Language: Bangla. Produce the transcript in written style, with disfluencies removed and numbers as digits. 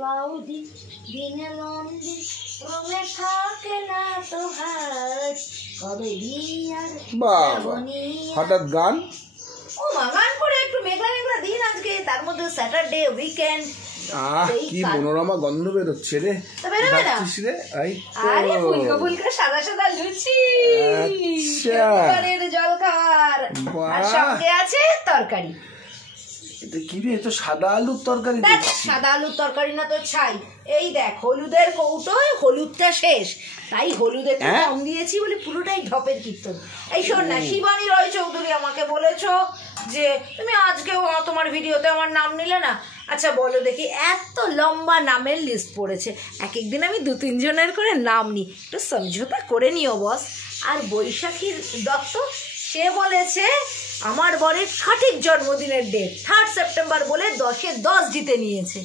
ক্লাউডি দিনে লন্ডি রোমে থাকে না তো হাত কবে বিয়ার বাবা হঠাৎ গান ও মা গান করে একটু মেঘলা মেঘলা দিন আজকে তার মধ্যে স্যাটারডে উইকেন্ড কি মনোরমা গন্ধ বেরোচ্ছে রে রে আরে ফুলকা ফুলকা সাদা সাদা লুচি জল খাওয়ার আর সঙ্গে আছে তরকারি এটা কি রে তো সাদা আলুর তরকারি সাদা আলুর তরকারি না তো ছাই এই দেখ হলুদের কৌটোয় হলুদটা শেষ তাই হলুদ একটু কম দিয়েছি বলে পুরোটাই ঢপের কীর্তন এই শোন না শিবানী রয় চৌধুরী আমাকে বলেছো যে তুমি আজকেও তোমার ভিডিওতে আমার নাম নিলে না আচ্ছা বলো দেখি এত লম্বা নামের লিস্ট পড়েছে এক একদিন আমি 2-3 জনের করে নাম নিই একটু সমঝোতা করে নিও বস আর বৈশাখী দত্ত সে বলেছে আমার বরের সঠিক জন্মদিনের ডেট 3 সেপ্টেম্বর বলে 10-এ 10 জিতে নিয়েছে